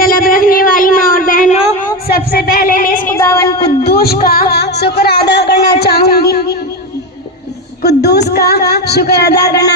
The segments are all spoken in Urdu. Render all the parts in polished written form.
طلب رکھنے والی ماں اور بہنوں، سب سے پہلے میں اس خداوند قدوس کا شکر ادا کرنا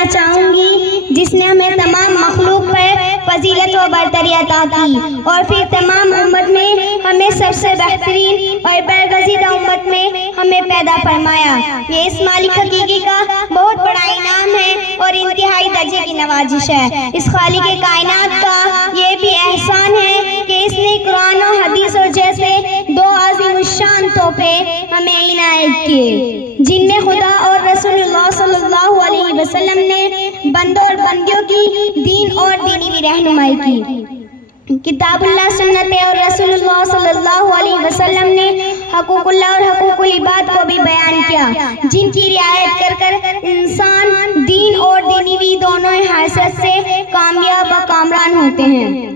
چاہوں گی جس نے ہمیں تمام مخلوق پر فضیلت و برتری عطا کی، اور پھر تمام امت میں ہمیں سب سے بہترین اور برگزیدہ امت میں ہمیں پیدا فرمایا۔ یہ اس مالک حقیقی کا بہت بڑا انعام ہے اور انتہائی درجے کی نوازش ہے۔ اس خالق کائنات کا یہ بھی احسان ہے کہ اس نے قرآن و حدیث اور جیسے دو عظیم الشان تحفے ہمیں عنایت کیے، جن میں خدا اور رسول اللہ صلی اللہ علیہ وسلم نے بندوں اور بندیوں کی دین اور دینی بھی رہنمائی کی۔ کتاب اللہ، سنت اور رسول اللہ صلی اللہ علیہ وسلم نے حقوق اللہ اور حقوق العباد کو بھی بیان کیا، جن کی رعایت کر کر انسان دین اور دینی بھی دونوں حیثیت سے کامیاب و کامران ہوتے ہیں۔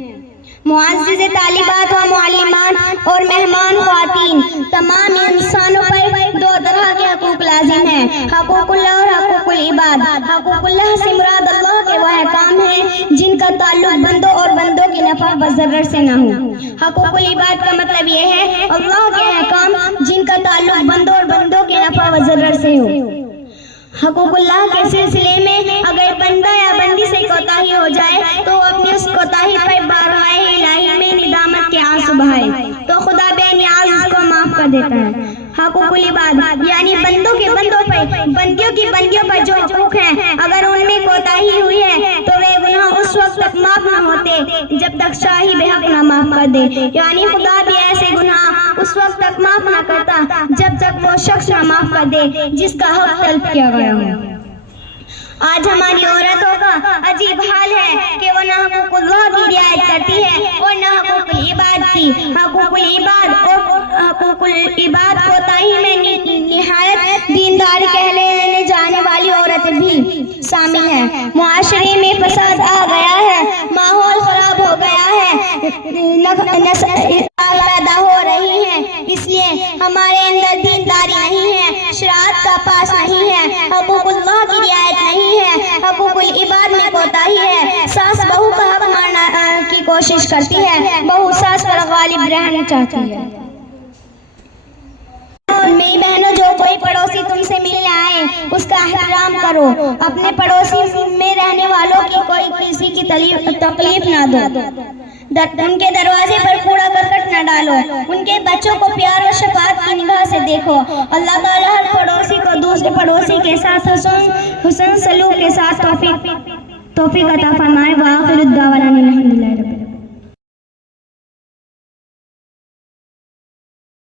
معزز طالبات و معلمات اور مہمان خواتین، تمام انسانوں پر دو طرح کے حقوق لازم ہیں، حقوق اللہ اور حقوق العباد۔ حقوق اللہ سے مراد اللہ کے وہ احکام ہیں جن کا تعلق بندوں اور بندوں کی نفع و ضرر سے نہ ہو۔ حقوق العباد کا مطلب یہ ہے اللہ کے احکام جن کا تعلق بندوں اور بندوں کے نفع و ضرر سے ہو۔ حقوق اللہ کے سلسلے میں اگر بندہ یا بندی سے کوتاہی ہو جائے تو وہ اپنی اس کوتاہی پر بارگاہ الہی میں ندامت کے آنسو بہائے تو خدا بے نیاز اس کو معاف کر دیتا ہے۔ حقوق العباد یعنی بندوں کے بندوں پر، بندیوں کی بندیوں پر جو حقوق ہیں، اگر ان میں کوتاہی ہوئی ہے تو وہ گناہ اس وقت تک معاف نہ ہوتے جب تک شاہی بے حق نہ معاف کر دے، یعنی خدا بھی ایسے گناہ اس وقت تک معاف نہ کرتا جب تک وہ شخص نہ معاف کر دے جس کا حق طلب کیا گیا ہو۔ آج ہماری عورتوں کا عجیب حال ہے کہ وہ نہ حقوق اللہ کی رعایت کرتی ہے اور نہ حقوق العباد کی۔ حقوق العباد اور حقوق العباد کوتاہی میں نہایت دیندار کہلانے جانے والی عورتیں بھی شامل ہیں۔ معاشرے میں فساد آ گیا ہے، ماحول خراب ہو گیا ہے، نسل پیدا ہو رہی ہے، اس لیے ہمارے اندر دینداری نہیں ہے، شریعت کا پاس نہیں ہے، حقوق اللہ کی رعایت نہیں ہے، حقوق العباد میں کوتاہی ہے، ساس بہو کا حق مارنے کی کوشش کرتی ہے، بہو ساس پر غالب رہنا چاہتی ہے۔ میری بہنوں، جو کوئی پڑوسی تم سے ملنے آئے اس کا احترام کرو، اپنے پڑوسی میں رہنے والوں کی کوئی کسی کی تکلیف نہ دو، ان کے دروازے پر کوڑا کرکٹ نہ ڈالو، ان کے بچوں کو پیار اور شفقت کی نگاہ سے دیکھو۔ اللہ تعالیٰ ہر پڑوسی کو دوسرے پڑوسی کے ساتھ حسن سلوک کے ساتھ توفیق عطا فرمائے۔ وآخر الدعوانا الحمدللہ۔